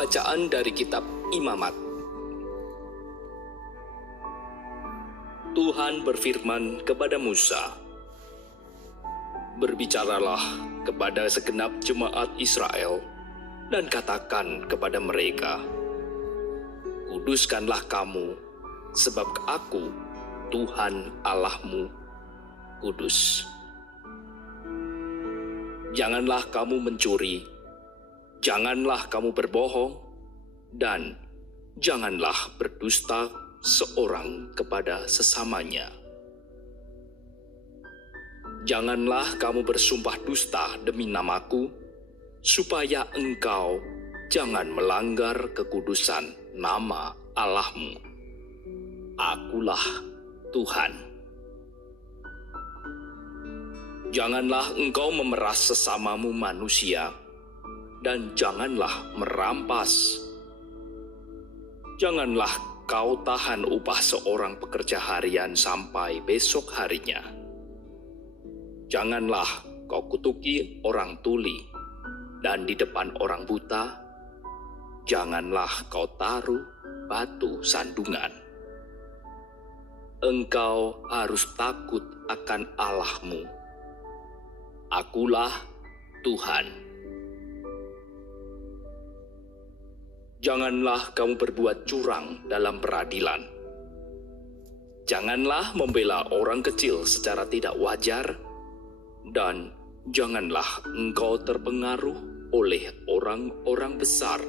Bacaan dari kitab Imamat. Tuhan berfirman kepada Musa, "Berbicaralah kepada segenap jemaat Israel dan katakan kepada mereka, kuduskanlah kamu, sebab Aku, Tuhan Allahmu, kudus. Janganlah kamu mencuri, janganlah kamu berbohong, dan janganlah berdusta seorang kepada sesamanya. Janganlah kamu bersumpah dusta demi namaku, supaya engkau jangan melanggar kekudusan nama Allahmu. Akulah Tuhan. Janganlah engkau memeras sesamamu manusia, dan janganlah merampas. Janganlah kau tahan upah seorang pekerja harian sampai besok harinya. Janganlah kau kutuki orang tuli, dan di depan orang buta, janganlah kau taruh batu sandungan. Engkau harus takut akan Allahmu. Akulah Tuhan. Janganlah kamu berbuat curang dalam peradilan. Janganlah membela orang kecil secara tidak wajar, dan janganlah engkau terpengaruh oleh orang-orang besar.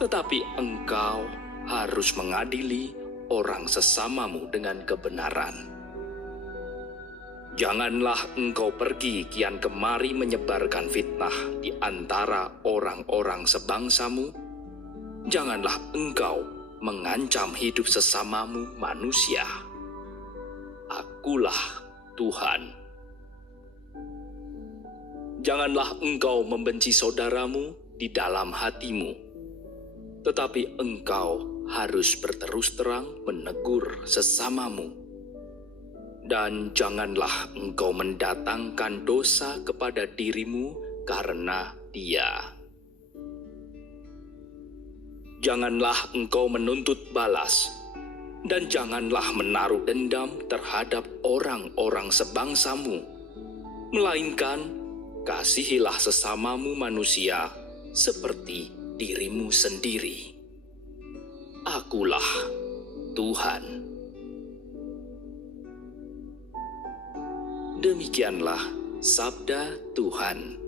Tetapi engkau harus mengadili orang sesamamu dengan kebenaran. Janganlah engkau pergi kian kemari menyebarkan fitnah di antara orang-orang sebangsamu. Janganlah engkau mengancam hidup sesamamu manusia. Akulah Tuhan. Janganlah engkau membenci saudaramu di dalam hatimu, tetapi engkau harus berterus terang menegur sesamamu. Dan janganlah engkau mendatangkan dosa kepada dirimu karena dia. Janganlah engkau menuntut balas, dan janganlah menaruh dendam terhadap orang-orang sebangsamu, melainkan kasihilah sesamamu manusia seperti dirimu sendiri. Akulah Tuhan. Demikianlah sabda Tuhan.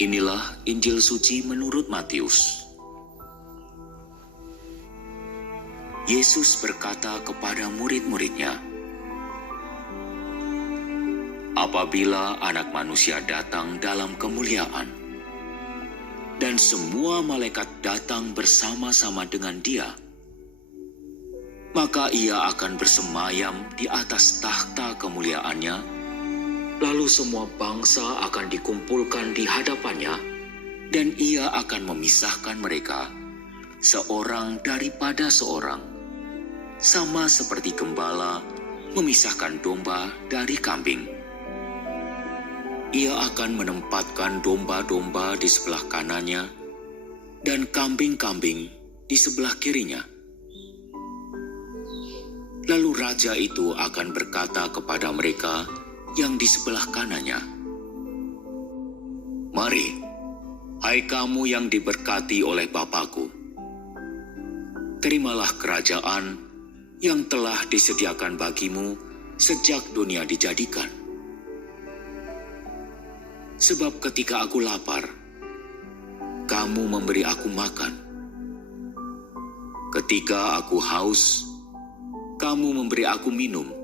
Inilah Injil suci menurut Matius. Yesus berkata kepada murid-muridnya, "Apabila Anak Manusia datang dalam kemuliaan, dan semua malaikat datang bersama-sama dengan Dia, maka Ia akan bersemayam di atas takhta kemuliaannya. Lalu semua bangsa akan dikumpulkan di hadapannya, dan Ia akan memisahkan mereka, seorang daripada seorang, sama seperti gembala memisahkan domba dari kambing. Ia akan menempatkan domba-domba di sebelah kanannya, dan kambing-kambing di sebelah kirinya. Lalu raja itu akan berkata kepada mereka yang di sebelah kanannya, 'Mari, hai kamu yang diberkati oleh Bapa-Ku, terimalah kerajaan yang telah disediakan bagimu sejak dunia dijadikan. Sebab ketika aku lapar, kamu memberi aku makan. Ketika aku haus, kamu memberi aku minum.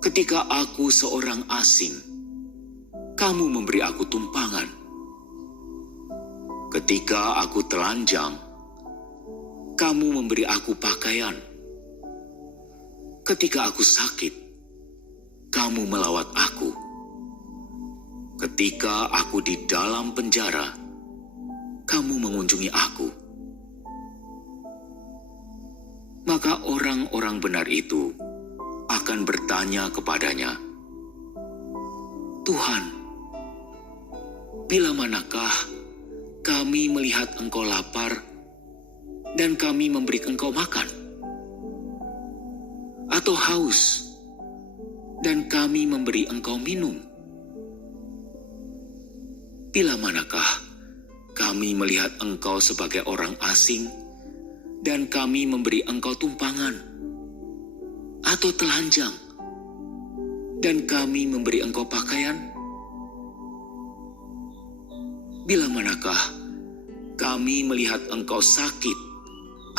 Ketika aku seorang asing, kamu memberi aku tumpangan. Ketika aku telanjang, kamu memberi aku pakaian. Ketika aku sakit, kamu melawat aku. Ketika aku di dalam penjara, kamu mengunjungi aku. Maka orang-orang benar itu akan bertanya kepadanya, Tuhan, bila manakah kami melihat Engkau lapar dan kami memberi Engkau makan? Atau haus dan kami memberi Engkau minum? Bila manakah kami melihat Engkau sebagai orang asing dan kami memberi Engkau tumpangan? Atau telanjang dan kami memberi Engkau pakaian? Bila manakah kami melihat Engkau sakit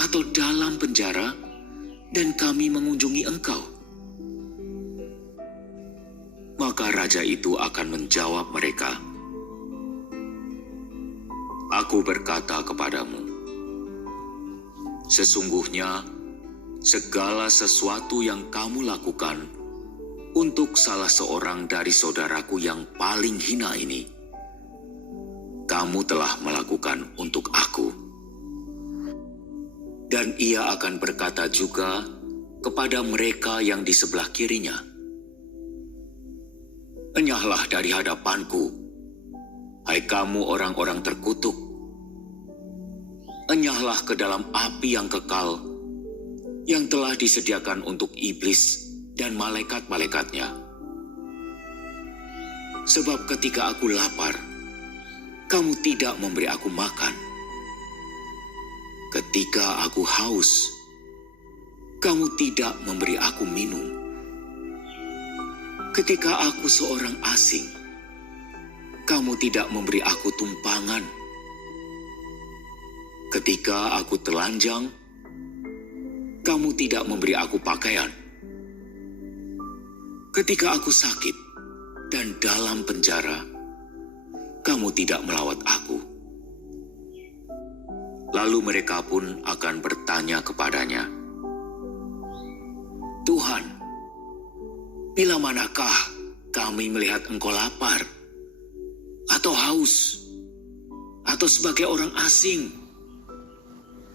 atau dalam penjara dan kami mengunjungi Engkau? Maka raja itu akan menjawab mereka, Aku berkata kepadamu, sesungguhnya segala sesuatu yang kamu lakukan untuk salah seorang dari saudaraku yang paling hina ini, kamu telah melakukan untuk aku. Dan ia akan berkata juga kepada mereka yang di sebelah kirinya, Enyahlah dari hadapanku, hai kamu orang-orang terkutuk. Enyahlah ke dalam api yang kekal, yang telah disediakan untuk iblis dan malaikat-malaikatnya. Sebab ketika aku lapar, kamu tidak memberi aku makan. Ketika aku haus, kamu tidak memberi aku minum. Ketika aku seorang asing, kamu tidak memberi aku tumpangan. Ketika aku telanjang, kamu tidak memberi aku pakaian. Ketika aku sakit dan dalam penjara, kamu tidak melawat aku. Lalu mereka pun akan bertanya kepadanya, Tuhan, bila manakah kami melihat Engkau lapar, atau haus, atau sebagai orang asing,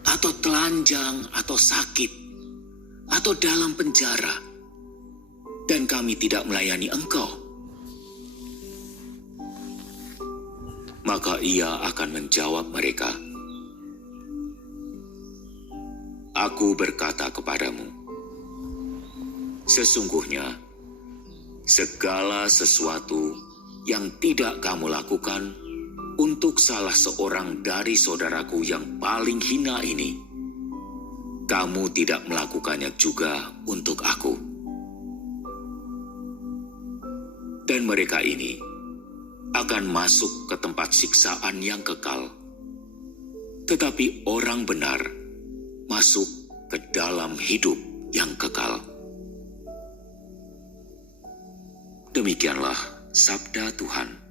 atau telanjang, atau sakit, atau dalam penjara, dan kami tidak melayani Engkau? Maka ia akan menjawab mereka, Aku berkata kepadamu, sesungguhnya segala sesuatu yang tidak kamu lakukan untuk salah seorang dari saudaraku yang paling hina ini, kamu tidak melakukannya juga untuk aku. Dan mereka ini akan masuk ke tempat siksaan yang kekal, tetapi orang benar masuk ke dalam hidup yang kekal. Demikianlah sabda Tuhan.